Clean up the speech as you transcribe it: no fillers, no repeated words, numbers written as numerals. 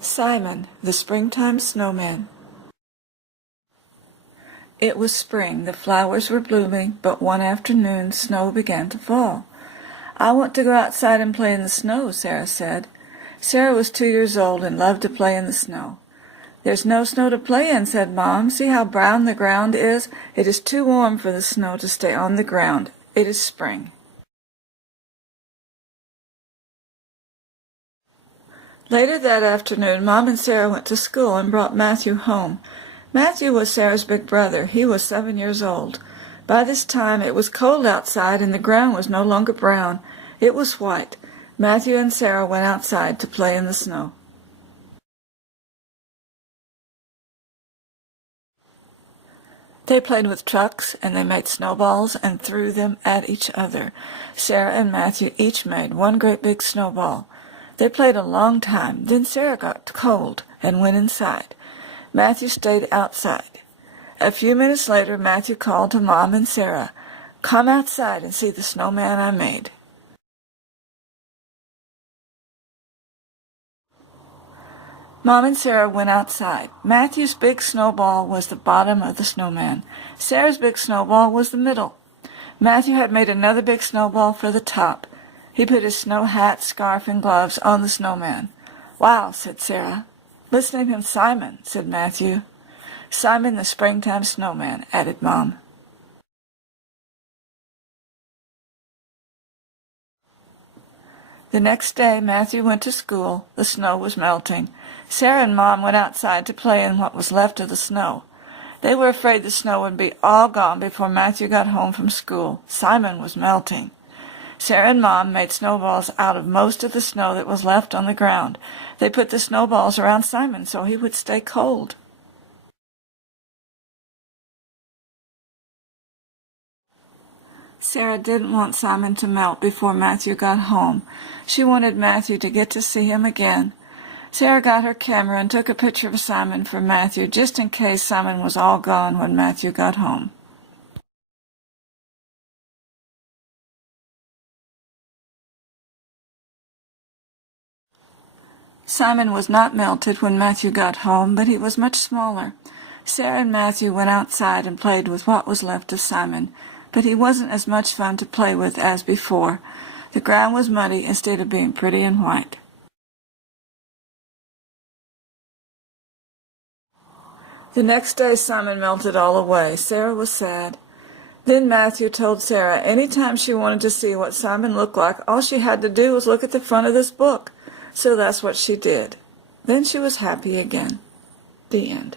Simon, the Springtime Snowman. It was spring. The flowers were blooming, but one afternoon snow began to fall. "I want to go outside and play in the snow," Sarah said. Sarah was 2 years old and loved to play in the snow. "There's no snow to play in," said Mom. "See how brown the ground is? It is too warm for the snow to stay on the ground. It is spring." Later that afternoon, Mom and Sarah went to school and brought Matthew home. Matthew was Sarah's big brother. He was 7 years old. By this time it was cold outside and the ground was no longer brown. It was white. Matthew and Sarah went outside to play in the snow. They played with trucks and they made snowballs and threw them at each other. Sarah and Matthew each made one great big snowball. They played a long time. Then Sarah got cold and went inside. Matthew stayed outside. A few minutes later, Matthew called to Mom and Sarah, "Come outside and see the snowman I made." Mom and Sarah went outside. Matthew's big snowball was the bottom of the snowman. Sarah's big snowball was the middle. Matthew had made another big snowball for the top. He put his snow hat, scarf, and gloves on the snowman. "Wow," said Sarah. "Let's name him Simon," said Matthew. "Simon the Springtime Snowman," added Mom. The next day, Matthew went to school. The snow was melting. Sarah and Mom went outside to play in what was left of the snow. They were afraid the snow would be all gone before Matthew got home from school. Simon was melting. Sarah and Mom made snowballs out of most of the snow that was left on the ground. They put the snowballs around Simon so he would stay cold. Sarah didn't want Simon to melt before Matthew got home. She wanted Matthew to get to see him again. Sarah got her camera and took a picture of Simon for Matthew, just in case Simon was all gone when Matthew got home. Simon was not melted when Matthew got home, but he was much smaller. Sarah and Matthew went outside and played with what was left of Simon, but he wasn't as much fun to play with as before. The ground was muddy instead of being pretty and white. The next day Simon melted all away. Sarah was sad. Then Matthew told Sarah anytime she wanted to see what Simon looked like, all she had to do was look at the front of this book. So that's what she did. Then she was happy again. The end.